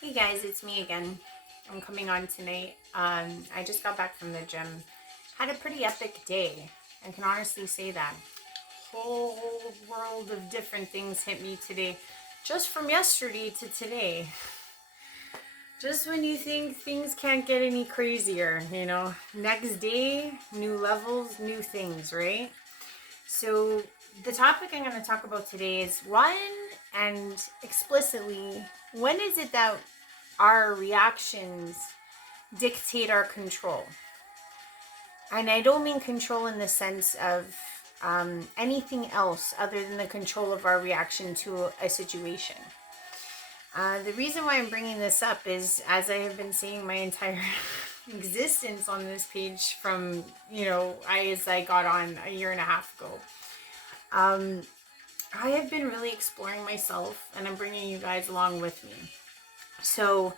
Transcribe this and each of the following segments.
Hey guys, it's me again. I'm coming on tonight. I just got back from the gym. Had a pretty epic day. I can honestly say that. Whole world of different things hit me today. Just from yesterday to today. Just when you think things can't get any crazier, Next day, new levels, new things, right? So, the topic I'm going to talk about today is one and explicitly, when is it that our reactions dictate our control? And I don't mean control in the sense of anything else other than the control of our reaction to a situation. The reason why I'm bringing this up is, as I have been saying my entire existence on this page from, as I got on a year and a half ago, um, I have been really exploring myself and I'm bringing you guys along with me. So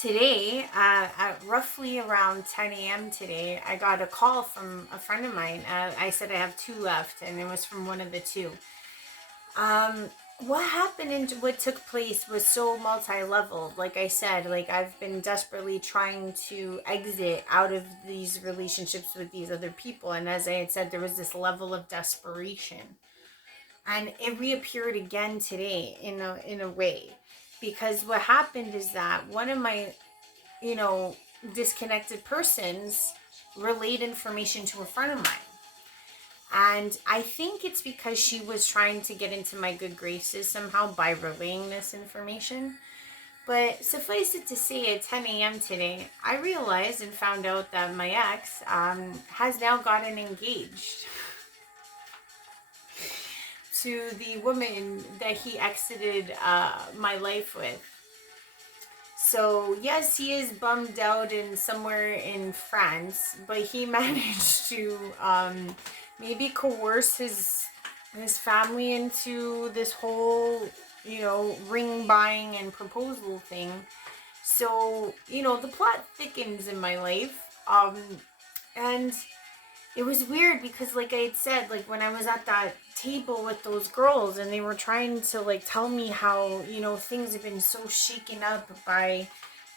today, at roughly around 10 a.m. today, I got a call from a friend of mine. I said I have two left, and it was from one of the two. Um, what happened and what took place was so multi-leveled. Like I said, like I've been desperately trying to exit out of these relationships with these other people. And as I had said, there was this level of desperation. And it reappeared again today in a way, because what happened is that one of my you know disconnected persons relayed information to a friend of mine, and I think it's because she was trying to get into my good graces somehow by relaying this information. But suffice it to say, at 10 a.m. today, I realized and found out that my ex has now gotten engaged to the woman that he exited my life with. So yes, he is bummed out in somewhere in France, but he managed to maybe coerce his family into this whole ring buying and proposal thing. So the plot thickens in my life, and it was weird because, like I had said, like when I was at that table with those girls and they were trying to like tell me how things have been so shaken up by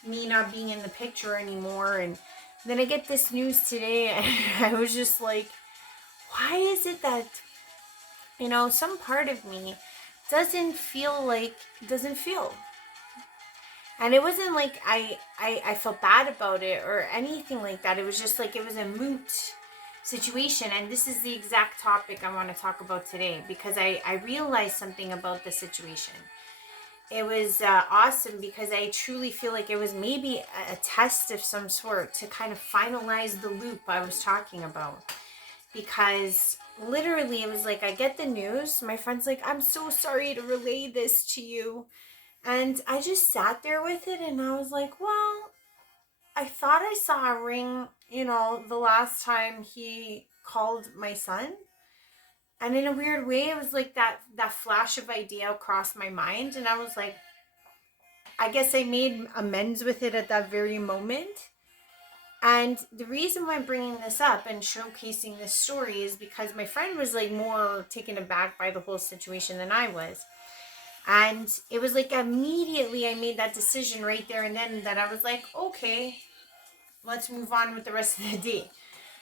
me not being in the picture anymore. And then I get this news today and I was just like, why is it that some part of me doesn't feel. And it wasn't like I felt bad about it or anything like that. It was just like it was a moot situation. And this is the exact topic I want to talk about today, because I realized something about the situation. It was awesome because I truly feel like it was maybe a test of some sort to kind of finalize the loop I was talking about. Because literally, it was like I get the news. My friend's like, I'm so sorry to relay this to you. And I just sat there with it and I was like, well, I thought I saw a ring, the last time he called my son. And in a weird way, it was like that flash of idea crossed my mind. And I was like, I guess I made amends with it at that very moment. And the reason why I'm bringing this up and showcasing this story is because my friend was like more taken aback by the whole situation than I was. And it was like immediately I made that decision right there and then that I was like, okay, let's move on with the rest of the day.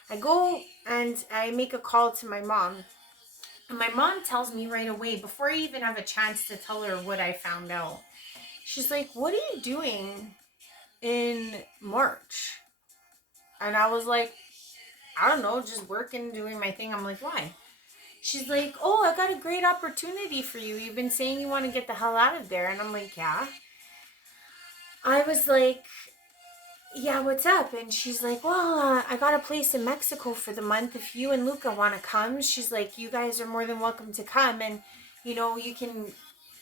I go and I make a call to my mom. And my mom tells me right away, before I even have a chance to tell her what I found out, she's like, what are you doing in March? And I was like, I don't know, just working, doing my thing. I'm like, why? She's like, oh, I got a great opportunity for you. You've been saying you want to get the hell out of there. And I'm like, yeah. I was like, yeah, what's up? And she's like, well, I got a place in Mexico for the month. If you and Luca want to come, she's like, you guys are more than welcome to come. And, you can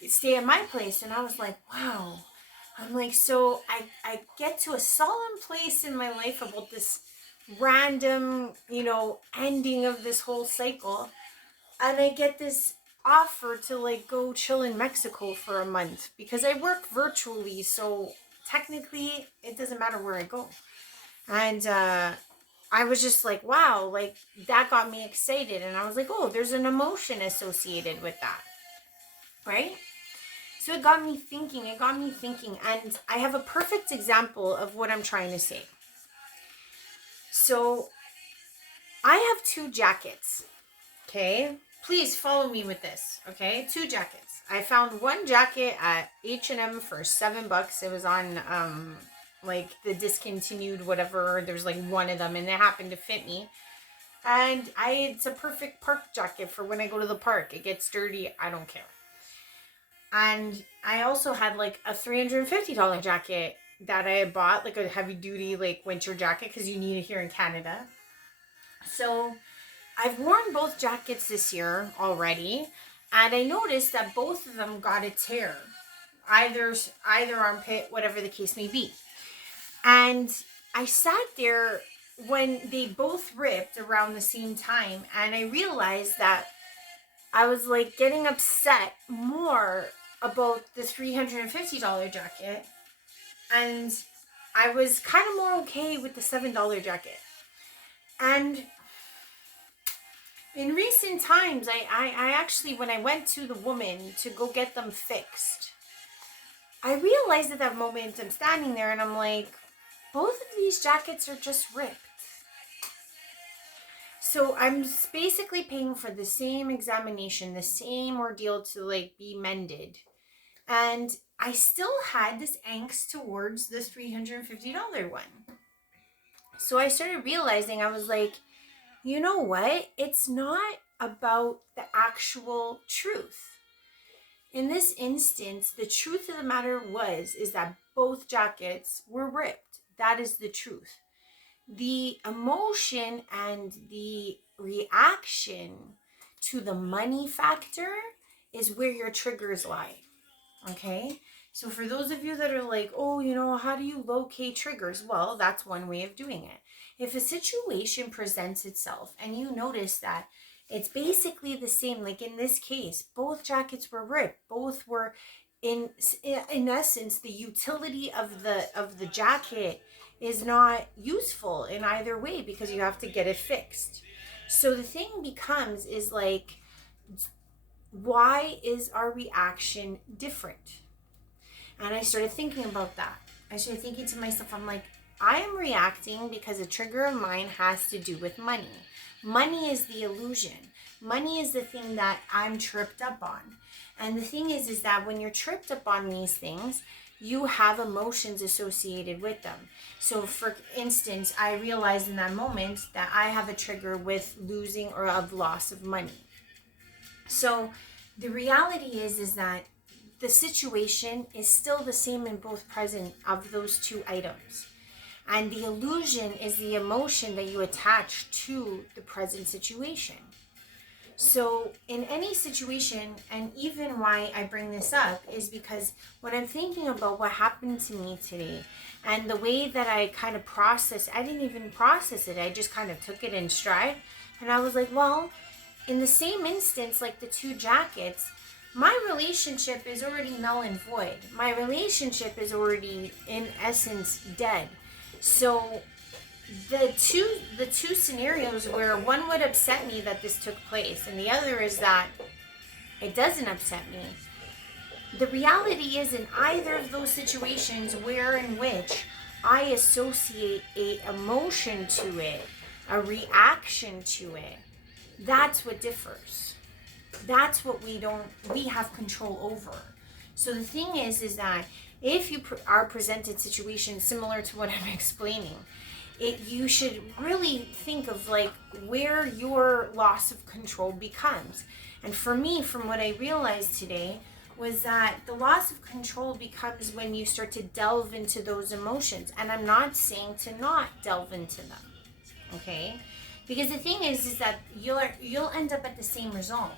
stay at my place. And I was like, wow. I'm like, so I get to a solemn place in my life about this random, ending of this whole cycle. And I get this offer to like go chill in Mexico for a month because I work virtually. So technically, it doesn't matter where I go. And I was just like, wow, like that got me excited. And I was like, oh, there's an emotion associated with that. Right? So it got me thinking, and I have a perfect example of what I'm trying to say. So I have 2 jackets, okay? Please follow me with this, okay? 2 jackets. I found one jacket at H&M for $7. It was on, like, the discontinued whatever. There was, like, one of them, and it happened to fit me. And it's a perfect park jacket for when I go to the park. It gets dirty, I don't care. And I also had, like, a $350 jacket that I had bought, like a heavy duty, like, winter jacket, because you need it here in Canada. So I've worn both jackets this year already, and I noticed that both of them got a tear, either armpit, whatever the case may be. And I sat there when they both ripped around the same time, and I realized that I was, like, getting upset more about the $350 jacket, and I was kind of more okay with the $7 jacket. And in recent times, I actually, when I went to the woman to go get them fixed, I realized at that moment, I'm standing there and I'm like, both of these jackets are just ripped. So I'm basically paying for the same examination, the same ordeal to, like, be mended. And I still had this angst towards the $350 one. So I started realizing, I was like, you know what? It's not about the actual truth. In this instance, the truth of the matter is that both jackets were ripped. That is the truth. The emotion and the reaction to the money factor is where your triggers lie. Okay? So for those of you that are like, oh, you know, how do you locate triggers? Well, that's one way of doing it. If a situation presents itself and you notice that it's basically the same, like in this case, both jackets were ripped, both were in essence, the utility of the jacket is not useful in either way because you have to get it fixed. So the thing becomes is like, why is our reaction different? And I started thinking about that. I started thinking to myself, I'm like, I am reacting because a trigger of mine has to do with money. Money is the illusion. Money is the thing that I'm tripped up on. And the thing is that when you're tripped up on these things, you have emotions associated with them. So for instance, I realized in that moment that I have a trigger with losing or of loss of money. So the reality is that the situation is still the same in both present of those 2 items. And the illusion is the emotion that you attach to the present situation. So in any situation, and even why I bring this up is because when I'm thinking about what happened to me today and the way that I kind of processed, I didn't even process it. I just kind of took it in stride. And I was like, well, in the same instance, like the 2 jackets, my relationship is already null and void. My relationship is already, in essence, dead. So the two scenarios where one would upset me that this took place and the other is that it doesn't upset me. The reality is in either of those situations where in which I associate a emotion to it, a reaction to it, that's what differs. That's what we have control over. So the thing is that if you are presented situations similar to what I'm explaining, you should really think of like where your loss of control becomes. And for me, from what I realized today, was that the loss of control becomes when you start to delve into those emotions. And I'm not saying to not delve into them, okay? Because the thing is that you'll end up at the same result,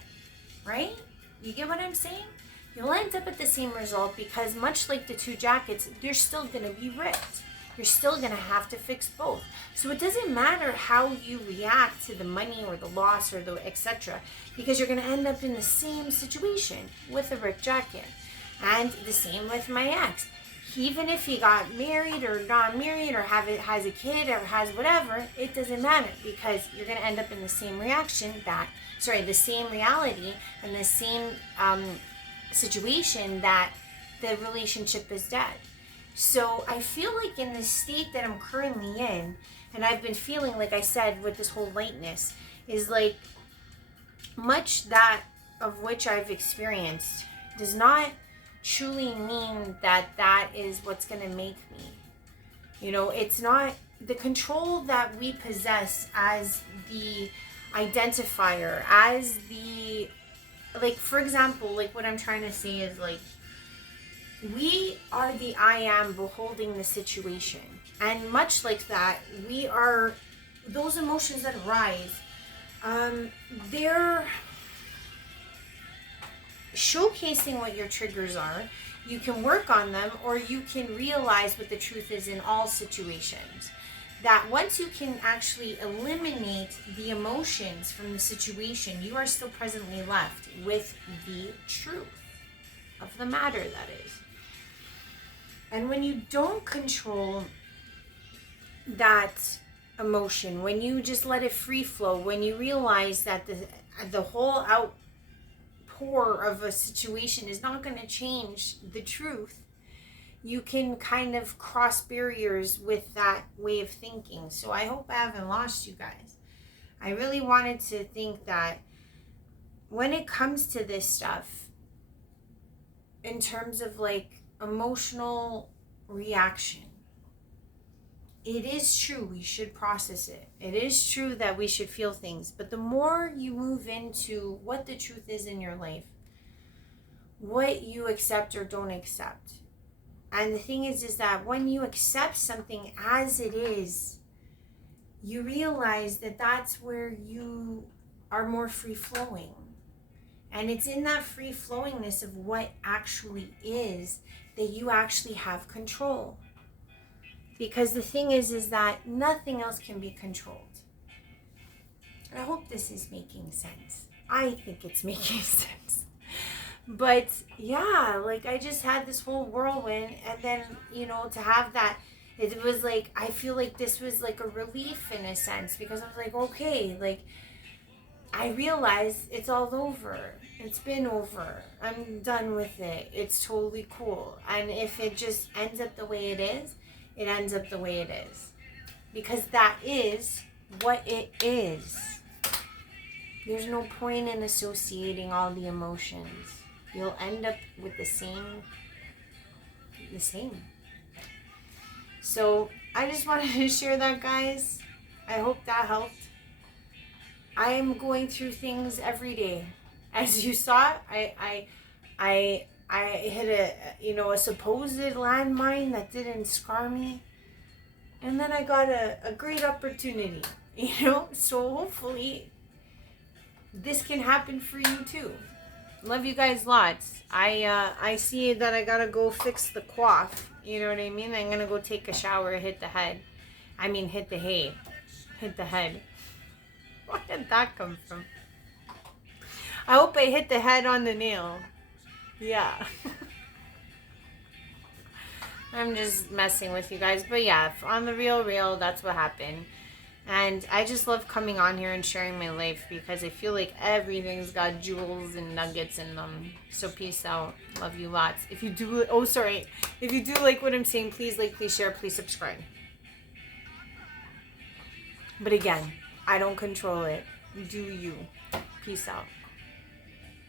right? You get what I'm saying? You'll end up at the same result because much like the 2 jackets, they're still going to be ripped. You're still going to have to fix both. So it doesn't matter how you react to the money or the loss or the etc. because you're going to end up in the same situation with a ripped jacket. And the same with my ex. Even if he got married or not married or has a kid or has whatever, it doesn't matter because you're going to end up in the same the same reality and the same situation that the relationship is dead. So I feel like in the state that I'm currently in, and I've been feeling, like I said, with this whole lightness, is like much that of which I've experienced does not truly mean that that is what's going to make me. You know, it's not the control that we possess as the identifier, as the, like, for example, like what I'm trying to say is like, we are the I am beholding the situation. And much like that, we are those emotions that arise. They're showcasing what your triggers are. You can work on them, or you can realize what the truth is in all situations. That once you can actually eliminate the emotions from the situation, you are still presently left with the truth of the matter, that is. And when you don't control that emotion, when you just let it free flow, when you realize that the whole outpour of a situation is not going to change the truth, you can kind of cross barriers with that way of thinking. So I hope I haven't lost you guys. I really wanted to think that when it comes to this stuff, in terms of like emotional reaction, it is true we should process it. It is true that we should feel things. But the more you move into what the truth is in your life, what you accept or don't accept. And the thing is that when you accept something as it is, you realize that that's where you are more free-flowing. And it's in that free-flowingness of what actually is that you actually have control. Because the thing is that nothing else can be controlled. And I hope this is making sense. I think it's making sense. But yeah, like I just had this whole whirlwind, and then, you know, to have that, it was like, I feel like this was like a relief in a sense, because I was like, okay, like I realized it's all over. It's been over. I'm done with it. It's totally cool. And if it just ends up the way it is, it ends up the way it is. Because that is what it is. There's no point in associating all the emotions. You'll end up with the same. So I just wanted to share that, guys. I hope that helped. I am going through things every day. As you saw, I hit a supposed landmine that didn't scar me. And then I got a great opportunity, so hopefully this can happen for you too. Love you guys lots. I see that I gotta go fix the coif. You know what I mean? I'm gonna go take a shower, hit the hay. Hit the head. Where did that come from? I hope I hit the head on the nail. Yeah. I'm just messing with you guys. But yeah, on the real, that's what happened. And I just love coming on here and sharing my life, because I feel like everything's got jewels and nuggets in them. So peace out. Love you lots. If you do like what I'm saying, please like, please share, please subscribe. But again, I don't control it. Do you. Peace out.